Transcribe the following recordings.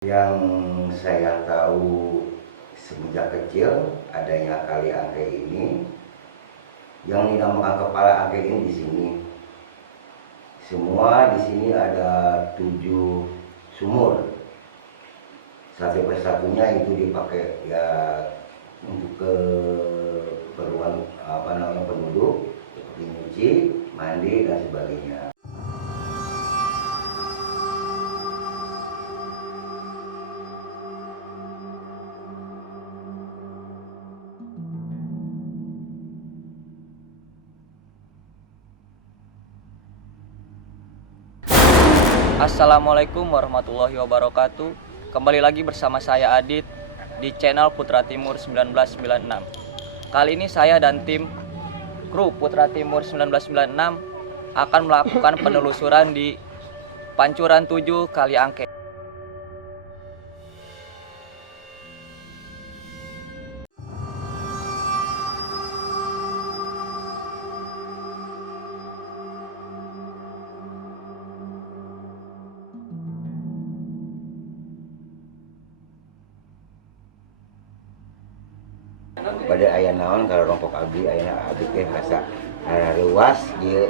Yang saya tahu semenjak kecil adanya kali angke ini, yang dinamakan kepala angke ini di sini. Semua di sini ada 7 sumur. Satu persatunya itu dipakai ya untuk keperluan penduduk seperti nyuci, mandi dan sebagainya. Assalamualaikum warahmatullahi wabarakatuh. Kembali lagi bersama saya Adit di channel Putra Timur 1996. Kali ini saya dan tim kru Putra Timur 1996 akan melakukan penelusuran di Pancuran 7 Kali Angke. Pada ayah naon kalau rompok abdi ayah abdi teh rasa luas di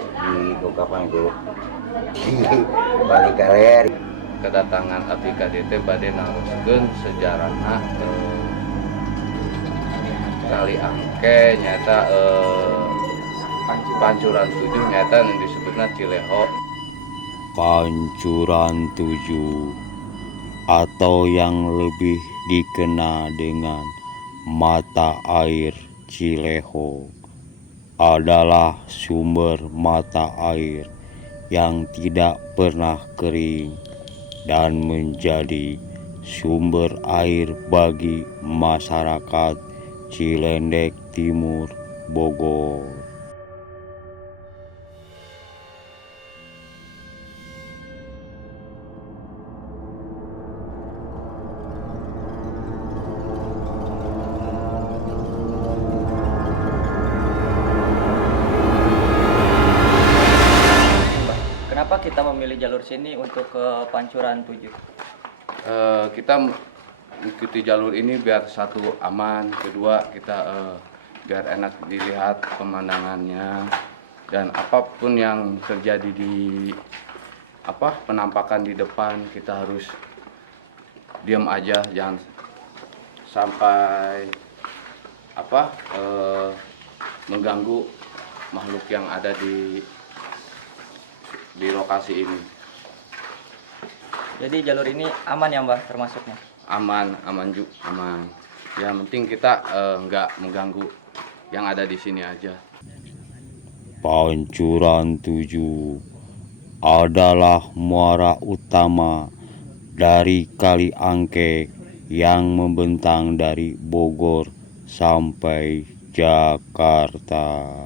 ungkapan itu di balik kaler. Kedatangan abdi KDT bade naroskeun sejarahna Kali Angke nyata Pancuran 7 nyata yang disebutna Cileho. Pancuran 7 atau yang lebih dikenal dengan mata air Cileho adalah sumber mata air yang tidak pernah kering dan menjadi sumber air bagi masyarakat Cilendek Timur, Bogor. Kenapa kita memilih jalur sini untuk ke Pancuran 7? Kita mengikuti jalur ini biar satu aman, kedua kita biar enak dilihat pemandangannya, dan apapun yang terjadi di penampakan di depan kita harus diam aja, jangan sampai mengganggu makhluk yang ada di lokasi ini. Jadi jalur ini aman ya Mbah termasuknya? Aman. Yang penting kita nggak mengganggu yang ada di sini aja. Pancuran 7 adalah muara utama dari Kali Angke yang membentang dari Bogor sampai Jakarta.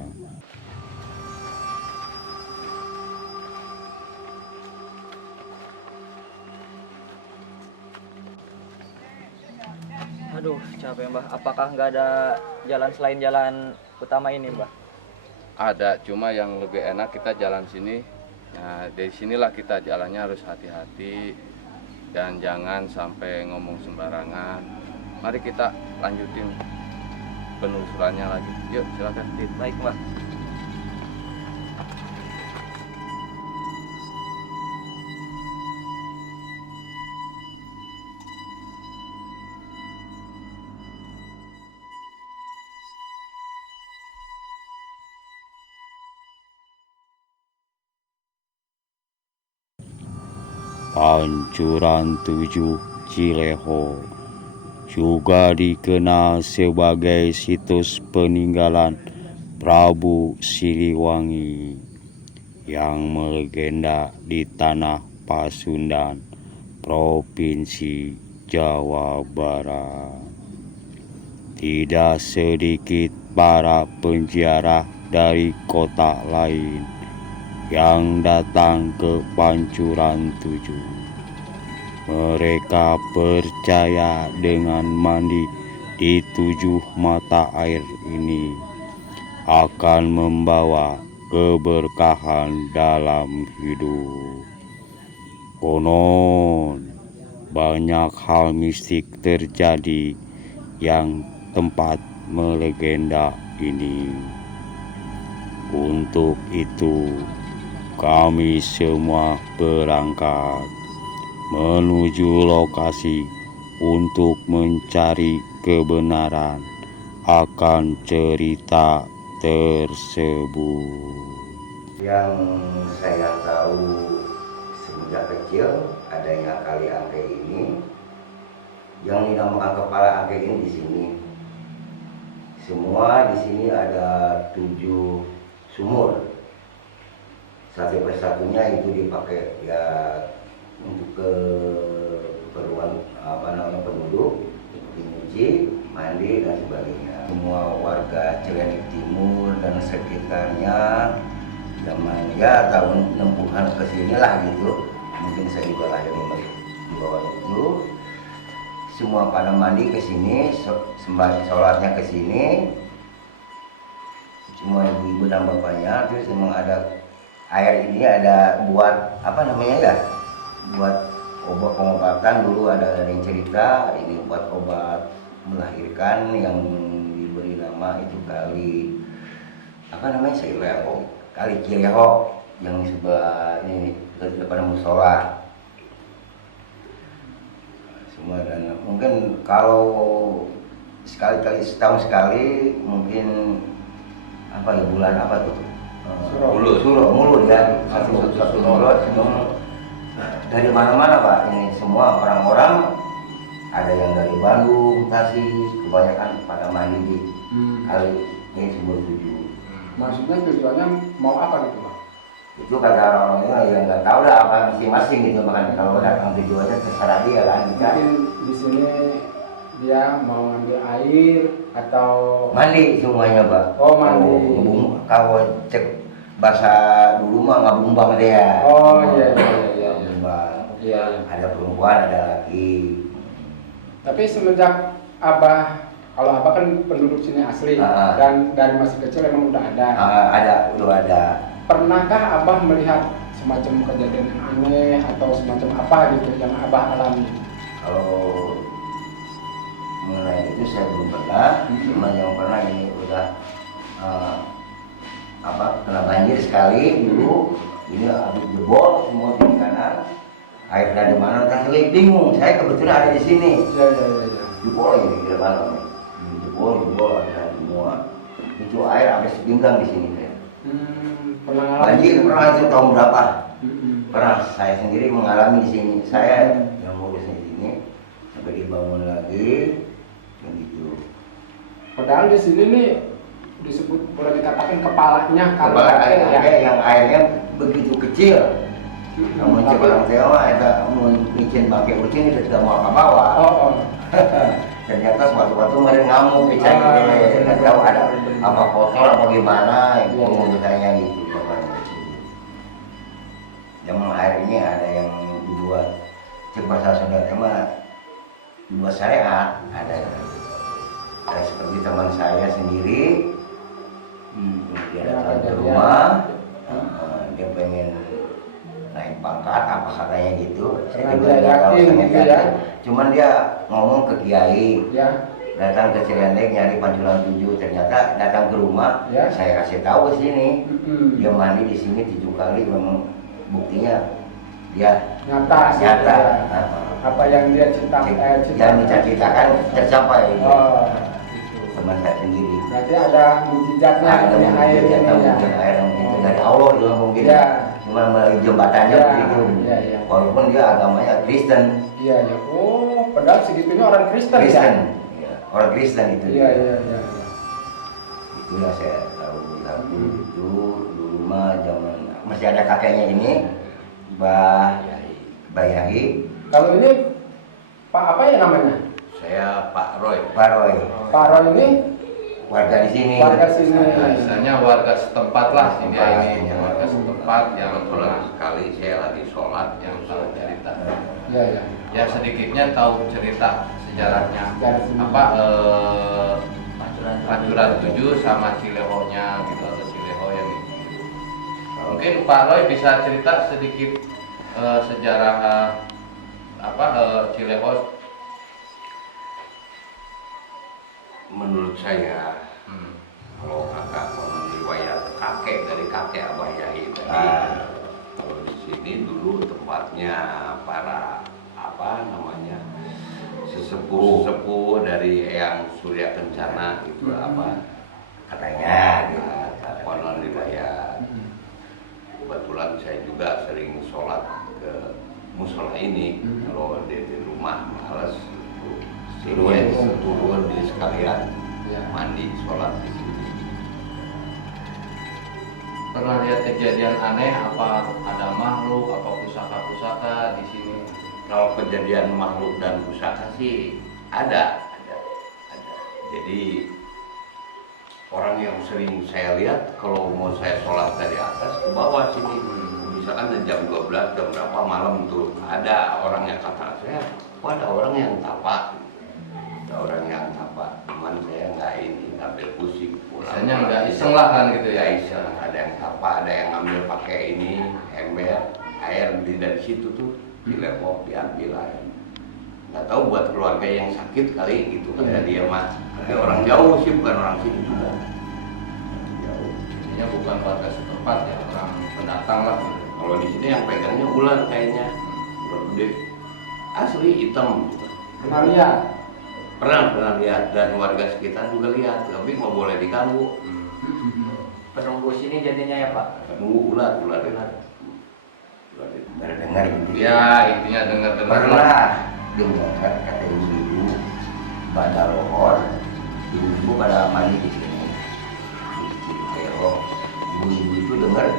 Aduh, capek Mbah. Apakah nggak ada jalan selain jalan utama ini Mbah? Ada, cuma yang lebih enak kita jalan sini. Nah, dari sinilah kita jalannya harus hati-hati dan jangan sampai ngomong sembarangan. Mari kita lanjutin penelusurannya lagi. Yuk, silakan. Baik Mbah. Pancuran 7 Cileho juga dikenal sebagai situs peninggalan Prabu Siliwangi yang melegenda di tanah Pasundan, Provinsi Jawa Barat. Tidak sedikit para penziarah dari kota lain yang datang ke Pancuran 7. Mereka percaya dengan mandi di 7 mata air ini akan membawa keberkahan dalam hidup. Konon banyak hal mistik terjadi yang tempat melegenda ini. Untuk itu, kami semua berangkat menuju lokasi untuk mencari kebenaran akan cerita tersebut. Yang saya tahu semenjak kecil adanya kali angke ini, yang dinamakan kepala angke ini di sini. Semua di sini ada 7 sumur. Satu persatunya itu dipakai ya untuk keperluan penduduk, dicuci, mandi dan sebagainya. Semua warga Cilenyi Timur dan sekitarnya zaman ya tahun 60-an ke sini lah gitu, mungkin saya juga lahir di bawah itu. Semua pada mandi ke sini, sembah sholatnya ke sini, semua ibu-ibu dan bapaknya. Terus memang ada air ini ada buat apa namanya ya, buat obat pengobatan. Dulu ada yang cerita ini buat obat melahirkan yang diberi nama itu kali apa namanya Cileho. Kali Cileho yang di sebelah ini depan musola semua. Dan mungkin kalau sekali-kali setahun sekali mungkin apa ya, bulan apa tuh mulut ya, satu mulut dari mana-mana Pak. Ini semua orang-orang ada yang dari Bandung, Tasik, kebanyakan pada mandi di kali ini sumur 7. Maksudnya tujuannya mau apa gitu Pak? Itu kata orang-orangnya yang nggak tahu lah apa masing-masing gitu, makanya kalau datang tujuannya terserah dia kan. Mungkin di sini dia mau ngambil air atau Mandi semuanya Pak. Oh, mandi. Kalau cek bahasa dulu mah ngabumbang dia. Oh iya. Ngabumbang. Iya. Ada perempuan, ada laki. Tapi semenjak Abah, kalau Abah kan penduduk sini asli dan dari masih kecil emang udah ada. Udah ada. Pernahkah Abah melihat semacam kejadian yang aneh atau semacam apa gitu yang Abah alami? Kalau mengenai itu saya belum pernah. Cuma yang pernah ini udah kena banjir sekali dulu. Ini habis jebol semua di kanan. Air dari mana? Kan saya bingung. Saya kebetulan ada di sini. Iya. Jebol ini di mana? Jebol ada semua. Itu air sampai sepinggang di sini. Pernah ngalamin? Banjir pernah itu tahun berapa? Pernah saya sendiri mengalami di sini. Saya yang ngurusnya di sini sampai dibangun lagi begitu. Padahal di sini nih disebut, boleh dikatakan kepalanya Kepala air yang airnya begitu kecil. Namun orang Jawa ada mungkin pakai ucin itu tidak mau apa bawa. Ternyata suatu-suatu mereka ngamuk kecil, nggak tahu ada apa kotor apa gimana itu misalnya gitu. Yang air ini ada yang dibuat bahasa saudara mah dibuat syariat, ada seperti teman saya sendiri. Dia datang ke rumah, dia pengen naik pangkat apa katanya gitu. Saya juga nggak tahu gitu ya. Cuman dia ngomong ke kiai, Ya. datang ke Cilendek nyari Pancuran 7. Ternyata datang ke rumah, Ya. saya kasih tahu ke sini. Dia mandi di sini 7 kali, memang buktinya dia Nyata. nyata. Ya. Apa yang dia Yang dicita-citakan tercapai. gitu. Teman saya sendiri. Berarti ada mujizatnya Ada dari air ini ya. air yang itu dari Allah juga mungkin. Ya. Cuma melalui jembatannya Ya, begitu. ya. Walaupun dia agamanya Kristen. Iya. Oh, padahal segitunya orang Kristen. Kristen. Ya? Ya, orang Kristen itu. Iya. Itulah saya tahu itu dulu mah zaman masih ada kakeknya ini, Mbah Yahi. Kalau ini Pak apa ya namanya? Saya Pak Roy. Pak Roy, Pak Roy ini warga di sini. warga sini. Misalnya warga setempat lah sini ini, Setempat. warga setempat yang kebetulan sekali saya lagi sholat yang tahu cerita. Iya. Ya sedikitnya tahu cerita sejarahnya. Sejarah sini. Apa Pancuran 7 sama Cilehonya gitu, atau Cileho yang itu. Mungkin Pak Roy bisa cerita sedikit sejarah Cileho? Menurut saya kalau kakak konon riwayat kakek dari kakek Abah Yai tadi, kalau di sini dulu tempatnya para sesepuh dari Eyang Surya Kencana itu katanya konon riwayat. Kebetulan saya juga sering sholat ke musola ini. Kalau di rumah males turun di sekalian mandi sholat di sini. Pernah lihat kejadian aneh apa ada makhluk apa pusaka-pusaka di sini? Kalau kejadian makhluk dan pusaka sih ada. Jadi orang yang sering saya lihat kalau mau saya sholat dari atas ke bawah sini, misalkan jam 12 jam berapa malam tuh ada orang yang kata saya, ada orang yang tapak, cuman saya nggak ambil pusing pulang. Biasanya nggak iseng lah kan gitu ya? Iseng, ada yang tapak, ada yang ngambil pakai ini ember air dari situ tuh dilepok diambil air. Nggak tahu buat keluarga yang sakit kali gitu kata dia mah. Tapi orang jauh sih, bukan orang sini juga. Jauh. Intinya bukan warga setempat ya, orang pendatang lah. Kalau di sini yang pegangnya ular kayaknya, ular gede, asli hitam. Pernah lihat? Pernah lihat dan warga sekitar juga lihat, tapi nggak boleh diganggu. Penunggu sini jadinya ya Pak? Nunggu ular. dengar gitu. Ya intinya dengar-dengar. Pernah dengar kata ibu pada lohor, ibu pada mandi di sini di Cileho. Ibu itu dengar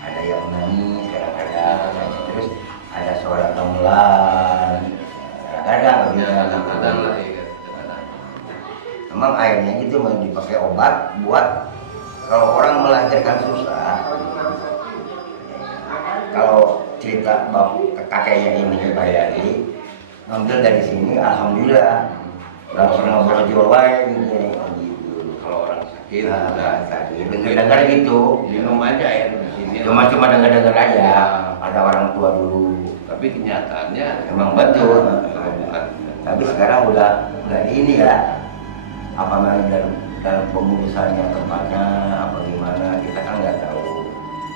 ada yang nangis kadang-kadang, terus ada suara gamelan kadang-kadang lah. Memang airnya itu memang dipakai obat buat kalau orang melahirkan susah. Kalau cerita kakeknya ini Bayari ngambil dari sini, alhamdulillah langsung ngobrol wae gitu. Kalau orang sakit, dengar gitu, minum aja air di sini. cuma dengar aja. Ada orang tua dulu, Tapi kenyataannya emang betul. bukan. Tapi sekarang udah nggak ini ya, apa namanya dalam pengurusannya tempatnya apa gimana, kita kan nggak tahu.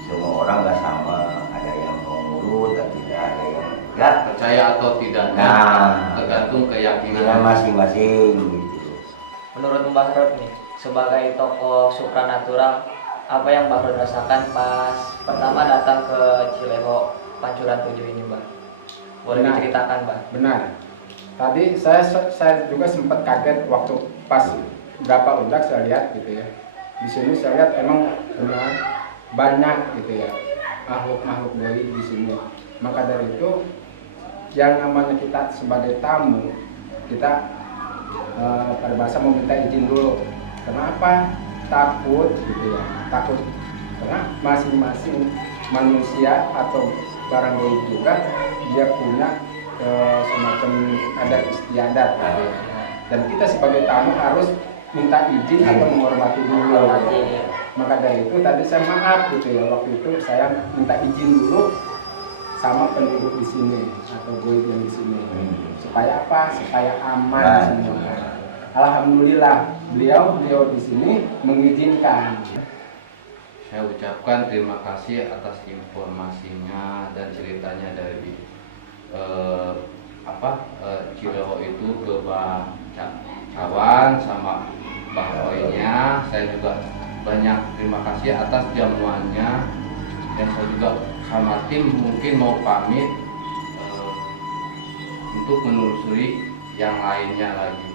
Semua orang nggak sama, ada yang mau ngurus dan tidak, ada yang nggak Percaya atau tidaknya tergantung keyakinan masing-masing gitu. Menurut Mbah Rod nih, sebagai tokoh supranatural, apa yang Mbah Rod rasakan pas pertama datang ke Cileho Pancuran 7 ini, Mbah? Boleh Benar. diceritakan, Mbah? Benar. Tadi saya juga sempat kaget waktu pas berapa undak saya lihat gitu ya. Di sini saya lihat emang benar banyak gitu ya makhluk dari di sini. Maka dari itu yang namanya kita sebagai tamu, kita pada bahasa mau minta izin dulu. Kenapa? Takut gitu ya. Takut karena masing-masing manusia atau barang gaib juga dia punya semacam adat istiadat gitu ya. Dan kita sebagai tamu harus minta izin atau menghormati dulu gitu. Maka dari itu tadi saya maaf gitu ya, waktu itu saya minta izin dulu sama penduduk di sini atau gaib yang di sini. Supaya apa? Supaya aman semua. Alhamdulillah beliau di sini mengizinkan. Saya ucapkan terima kasih atas informasinya dan ceritanya dari Cileho itu ke Mbah Cawan sama Mbah Roynya. Saya juga banyak terima kasih atas jamuannya, dan saya juga sama tim mungkin mau pamit untuk menelusuri yang lainnya lagi.